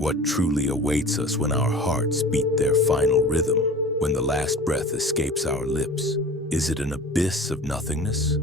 What truly awaits us when our hearts beat their final rhythm, when the last breath escapes our lips? Is it an abyss of nothingness?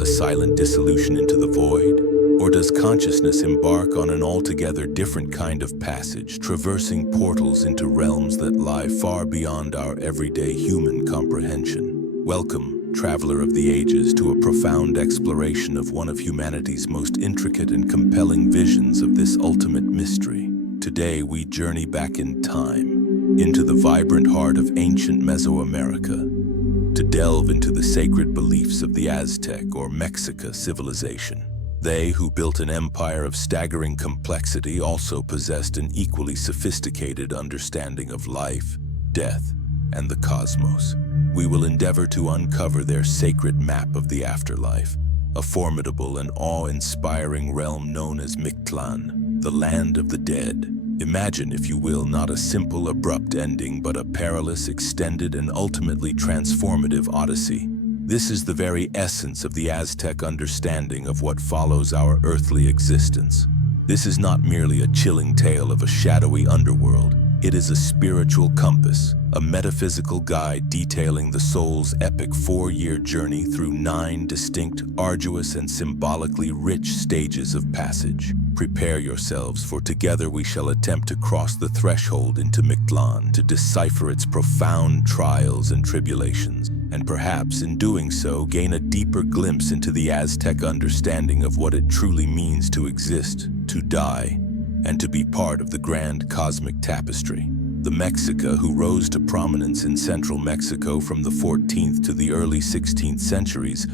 A silent dissolution into the void? Or does consciousness embark on an altogether different kind of passage, traversing portals into realms that lie far beyond our everyday human comprehension? Welcome, traveler of the ages, to a profound exploration of one of humanity's most intricate and compelling visions of this ultimate mystery. Today, we journey back in time, into the vibrant heart of ancient Mesoamerica, to delve into the sacred beliefs of the Aztec or Mexica civilization. They, who built an empire of staggering complexity, also possessed an equally sophisticated understanding of life, death, and the cosmos. We will endeavor to uncover their sacred map of the afterlife, a formidable and awe-inspiring realm known as Mictlán, the land of the dead. Imagine, if you will, not a simple, abrupt ending, but a perilous, extended, and ultimately transformative odyssey. This is the very essence of the Aztec understanding of what follows our earthly existence. This is not merely a chilling tale of a shadowy underworld. It is a spiritual compass, a metaphysical guide detailing the soul's epic 4-year journey through 9 distinct, arduous, and symbolically rich stages of passage. Prepare yourselves, for together we shall attempt to cross the threshold into Mictlán, to decipher its profound trials and tribulations, and perhaps in doing so gain a deeper glimpse into the Aztec understanding of what it truly means to exist, to die, and to be part of the grand cosmic tapestry. The Mexica, who rose to prominence in central Mexico from the 14th to the early 16th centuries,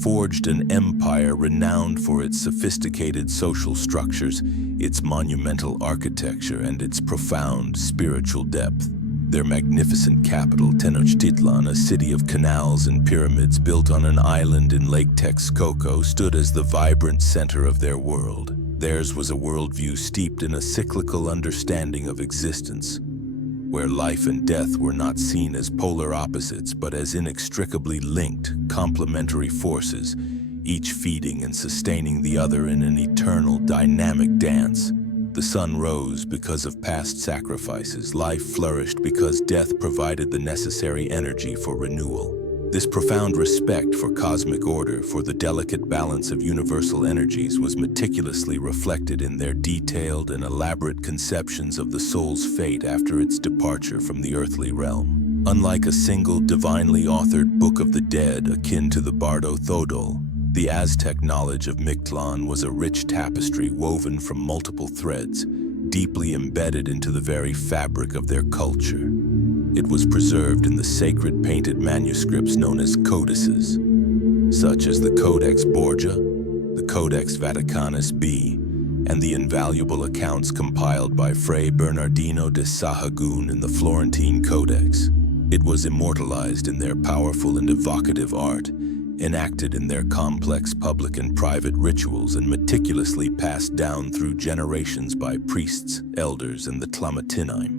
forged an empire renowned for its sophisticated social structures, its monumental architecture, and its profound spiritual depth. Their magnificent capital, Tenochtitlan, a city of canals and pyramids built on an island in Lake Texcoco, stood as the vibrant center of their world. Theirs was a worldview steeped in a cyclical understanding of existence, where life and death were not seen as polar opposites, but as inextricably linked, complementary forces, each feeding and sustaining the other in an eternal, dynamic dance. The sun rose because of past sacrifices, life flourished because death provided the necessary energy for renewal. This profound respect for cosmic order, for the delicate balance of universal energies, was meticulously reflected in their detailed and elaborate conceptions of the soul's fate after its departure from the earthly realm. Unlike a single divinely authored Book of the Dead akin to the Bardo Thodol, the Aztec knowledge of Mictlán was a rich tapestry woven from multiple threads, deeply embedded into the very fabric of their culture. It was preserved in the sacred painted manuscripts known as codices, such as the Codex Borgia, the Codex Vaticanus B, and the invaluable accounts compiled by Fray Bernardino de Sahagún in the Florentine Codex. It was immortalized in their powerful and evocative art, enacted in their complex public and private rituals, and meticulously passed down through generations by priests, elders, and the Tlamatinim,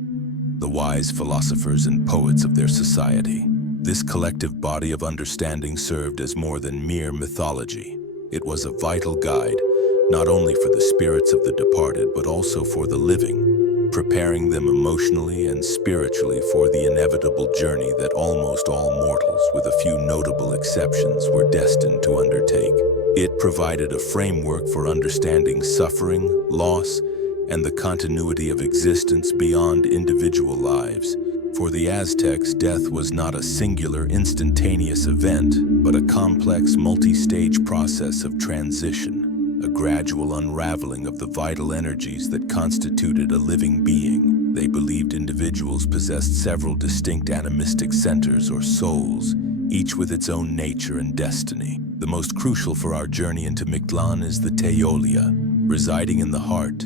the wise philosophers and poets of their society. This collective body of understanding served as more than mere mythology. It was a vital guide, not only for the spirits of the departed, but also for the living, preparing them emotionally and spiritually for the inevitable journey that almost all mortals, with a few notable exceptions, were destined to undertake. It provided a framework for understanding suffering, loss, and the continuity of existence beyond individual lives. For the Aztecs, death was not a singular, instantaneous event, but a complex, multi-stage process of transition, a gradual unraveling of the vital energies that constituted a living being. They believed individuals possessed several distinct animistic centers or souls, each with its own nature and destiny. The most crucial for our journey into Mictlán is the Teolia, residing in the heart.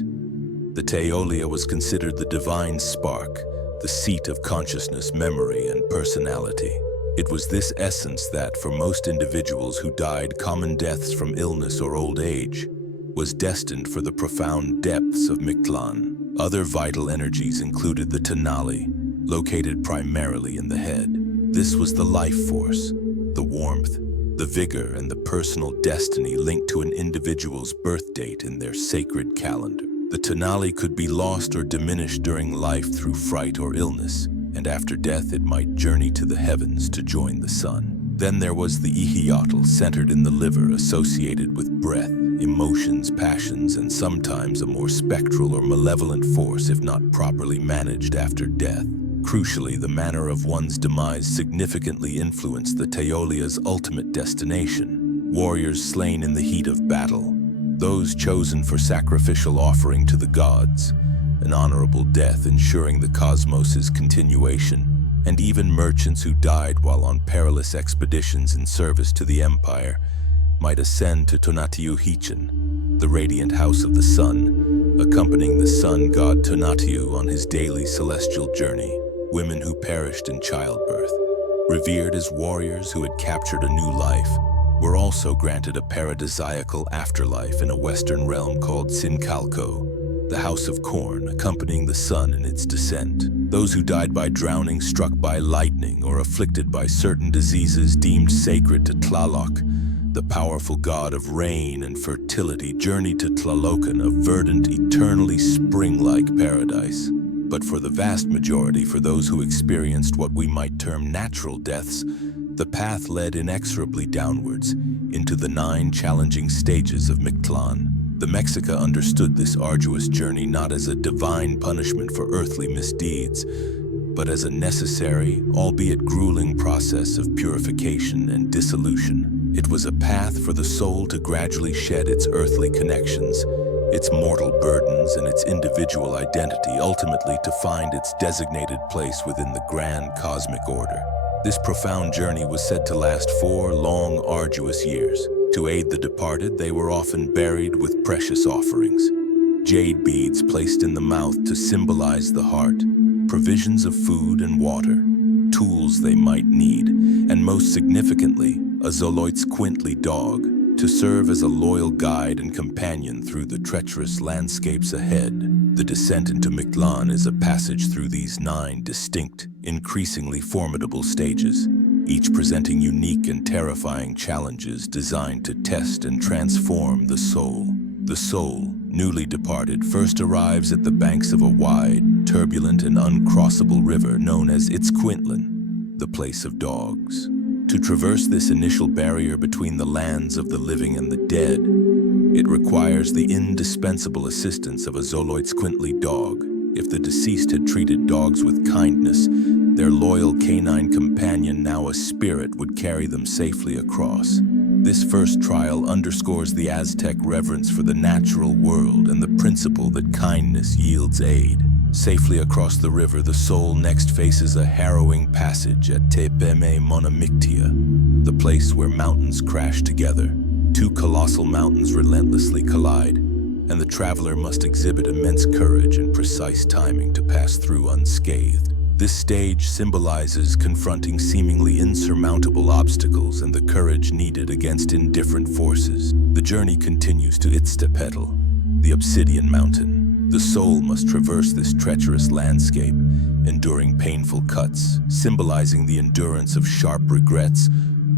The Teolia was considered the divine spark, the seat of consciousness, memory, and personality. It was this essence that, for most individuals who died common deaths from illness or old age, was destined for the profound depths of Mictlán. Other vital energies included the Tonali, located primarily in the head. This was the life force, the warmth, the vigor, and the personal destiny linked to an individual's birth date in their sacred calendar. The Tonali could be lost or diminished during life through fright or illness, and after death it might journey to the heavens to join the sun. Then there was the Ihiotl, centered in the liver, associated with breath, emotions, passions, and sometimes a more spectral or malevolent force if not properly managed after death. Crucially, the manner of one's demise significantly influenced the Teolia's ultimate destination. Warriors slain in the heat of battle, those chosen for sacrificial offering to the gods, an honorable death ensuring the cosmos's continuation, and even merchants who died while on perilous expeditions in service to the empire might ascend to Tonatiuh Hichen, the radiant house of the sun, accompanying the sun god Tonatiuh on his daily celestial journey. Women who perished in childbirth, revered as warriors who had captured a new life, were also granted a paradisiacal afterlife in a western realm called Sincalco, the house of corn, accompanying the sun in its descent. Those who died by drowning, struck by lightning, or afflicted by certain diseases deemed sacred to Tlaloc, the powerful god of rain and fertility, journeyed to Tlalocan, a verdant, eternally spring-like paradise. But for the vast majority, for those who experienced what we might term natural deaths, the path led inexorably downwards into the 9 challenging stages of Mictlán. The Mexica understood this arduous journey not as a divine punishment for earthly misdeeds, but as a necessary, albeit grueling process of purification and dissolution. It was a path for the soul to gradually shed its earthly connections, its mortal burdens, and its individual identity, ultimately to find its designated place within the grand cosmic order. This profound journey was said to last 4 long, arduous years. To aid the departed, they were often buried with precious offerings, jade beads placed in the mouth to symbolize the heart, provisions of food and water, tools they might need, and most significantly, a Xoloitzcuintli dog, to serve as a loyal guide and companion through the treacherous landscapes ahead. The descent into Mictlán is a passage through these 9 distinct, increasingly formidable stages, each presenting unique and terrifying challenges designed to test and transform the soul. The soul, newly departed, first arrives at the banks of a wide, turbulent, and uncrossable river known as Xoloitzcuintli, the place of dogs. To traverse this initial barrier between the lands of the living and the dead, it requires the indispensable assistance of a Xoloitzcuintli dog. If the deceased had treated dogs with kindness, their loyal canine companion, now a spirit, would carry them safely across. This first trial underscores the Aztec reverence for the natural world and the principle that kindness yields aid. Safely across the river, the soul next faces a harrowing passage at Tepeme Monamictia, the place where mountains crash together. 2 colossal mountains relentlessly collide, and the traveler must exhibit immense courage and precise timing to pass through unscathed. This stage symbolizes confronting seemingly insurmountable obstacles and the courage needed against indifferent forces. The journey continues to Ixtepetl, the obsidian mountain. The soul must traverse this treacherous landscape, enduring painful cuts, symbolizing the endurance of sharp regrets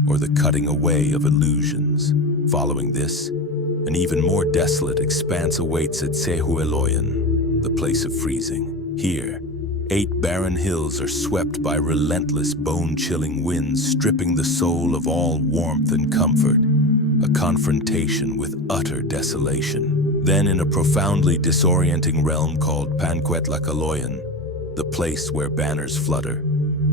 or the cutting away of illusions. Following this, an even more desolate expanse awaits at Xoloitzcuintli, the place of freezing. Here, 8 barren hills are swept by relentless, bone-chilling winds, stripping the soul of all warmth and comfort, a confrontation with utter desolation. Then, in a profoundly disorienting realm called Panquetlacaloyan, the place where banners flutter,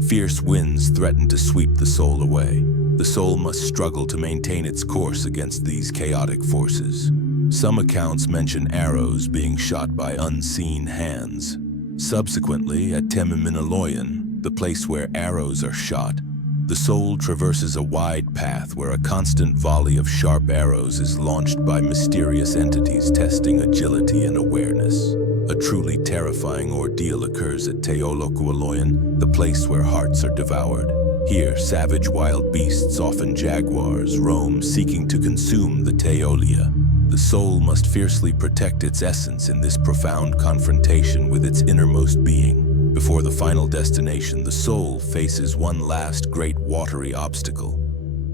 fierce winds threaten to sweep the soul away. The soul must struggle to maintain its course against these chaotic forces. Some accounts mention arrows being shot by unseen hands. Subsequently, at Temiminaloyan, the place where arrows are shot, the soul traverses a wide path where a constant volley of sharp arrows is launched by mysterious entities testing agility and awareness. A truly terrifying ordeal occurs at Teolocualoyan, the place where hearts are devoured. Here, savage wild beasts, often jaguars, roam seeking to consume the Teolia. The soul must fiercely protect its essence in this profound confrontation with its innermost being. Before the final destination, the soul faces one last great watery obstacle,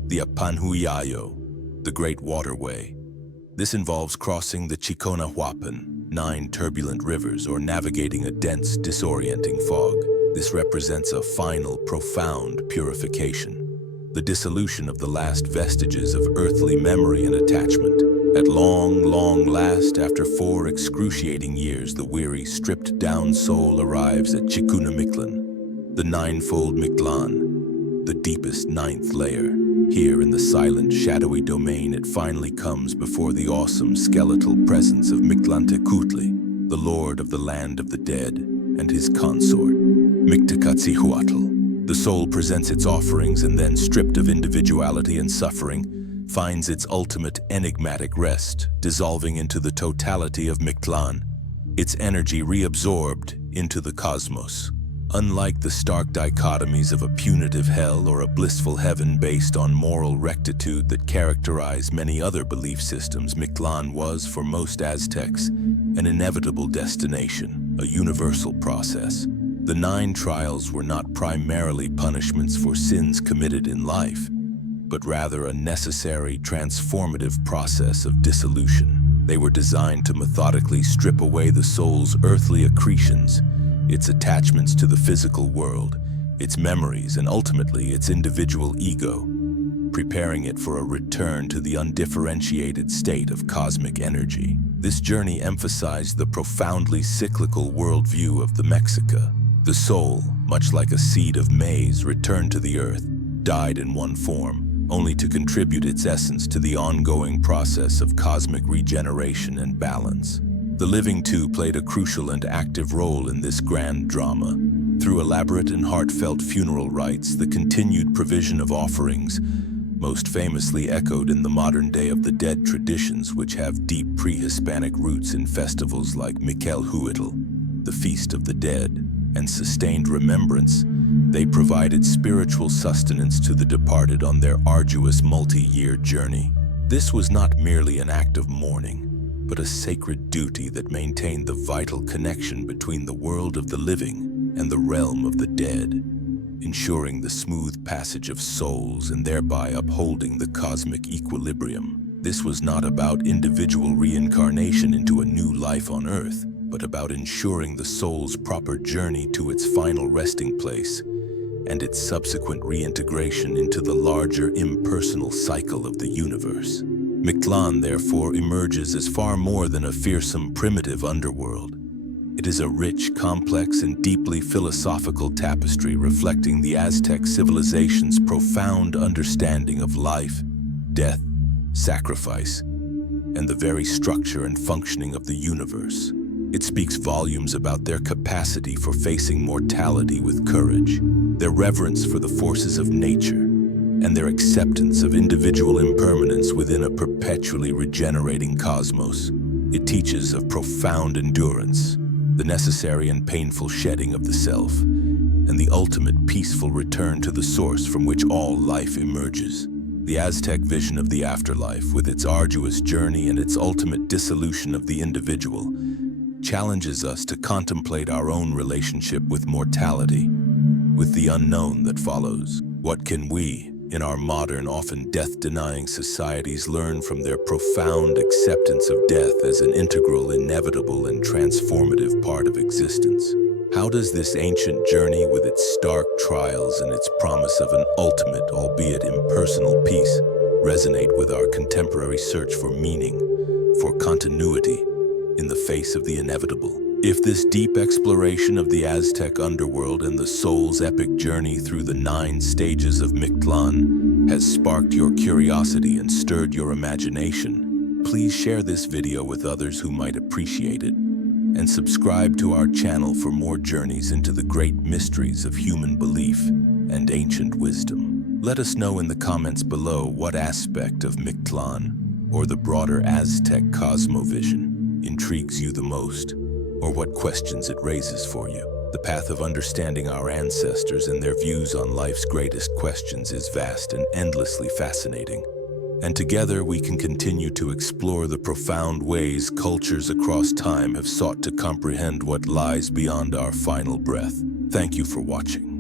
the Apanhuyayo, the Great Waterway. This involves crossing the Chiconahuapan, 9 turbulent rivers, or navigating a dense, disorienting fog. This represents a final, profound purification, the dissolution of the last vestiges of earthly memory and attachment. At long, long last, after 4 excruciating years, the weary, stripped-down soul arrives at Mictlán, the ninefold Mictlán, the deepest 9th layer. Here in the silent, shadowy domain, it finally comes before the awesome skeletal presence of Xoloitzcuintli, the lord of the land of the dead, and his consort, Mictlán. The soul presents its offerings and then, stripped of individuality and suffering, finds its ultimate enigmatic rest, dissolving into the totality of Mictlán, its energy reabsorbed into the cosmos. Unlike the stark dichotomies of a punitive hell or a blissful heaven based on moral rectitude that characterize many other belief systems, Mictlán was, for most Aztecs, an inevitable destination, a universal process. The 9 trials were not primarily punishments for sins committed in life, but rather a necessary, transformative process of dissolution. They were designed to methodically strip away the soul's earthly accretions, its attachments to the physical world, its memories, and ultimately its individual ego, preparing it for a return to the undifferentiated state of cosmic energy. This journey emphasized the profoundly cyclical worldview of the Mexica. The soul, much like a seed of maize, returned to the earth, died in one form, only to contribute its essence to the ongoing process of cosmic regeneration and balance. The living, too, played a crucial and active role in this grand drama. Through elaborate and heartfelt funeral rites, the continued provision of offerings, most famously echoed in the modern Day of the Dead traditions, which have deep pre-Hispanic roots in festivals like Mictlán, the Feast of the Dead, and sustained remembrance, they provided spiritual sustenance to the departed on their arduous multi-year journey. This was not merely an act of mourning, but a sacred duty that maintained the vital connection between the world of the living and the realm of the dead, ensuring the smooth passage of souls and thereby upholding the cosmic equilibrium. This was not about individual reincarnation into a new life on Earth, but about ensuring the soul's proper journey to its final resting place and its subsequent reintegration into the larger impersonal cycle of the universe. Mictlán, therefore, emerges as far more than a fearsome, primitive underworld. It is a rich, complex, and deeply philosophical tapestry reflecting the Aztec civilization's profound understanding of life, death, sacrifice, and the very structure and functioning of the universe. It speaks volumes about their capacity for facing mortality with courage, their reverence for the forces of nature, and their acceptance of individual impermanence within a perpetually regenerating cosmos. It teaches of profound endurance, the necessary and painful shedding of the self, and the ultimate peaceful return to the source from which all life emerges. The Aztec vision of the afterlife, with its arduous journey and its ultimate dissolution of the individual, challenges us to contemplate our own relationship with mortality, with the unknown that follows. What can we, in our modern, often death-denying societies, learn from their profound acceptance of death as an integral, inevitable, and transformative part of existence? How does this ancient journey, with its stark trials and its promise of an ultimate, albeit impersonal, peace, resonate with our contemporary search for meaning, for continuity, in the face of the inevitable? If this deep exploration of the Aztec underworld and the soul's epic journey through the 9 stages of Mictlán has sparked your curiosity and stirred your imagination, please share this video with others who might appreciate it, and subscribe to our channel for more journeys into the great mysteries of human belief and ancient wisdom. Let us know in the comments below what aspect of Mictlán, or the broader Aztec cosmovision, intrigues you the most, or what questions it raises for you. The path of understanding our ancestors and their views on life's greatest questions is vast and endlessly fascinating. And together we can continue to explore the profound ways cultures across time have sought to comprehend what lies beyond our final breath. Thank you for watching.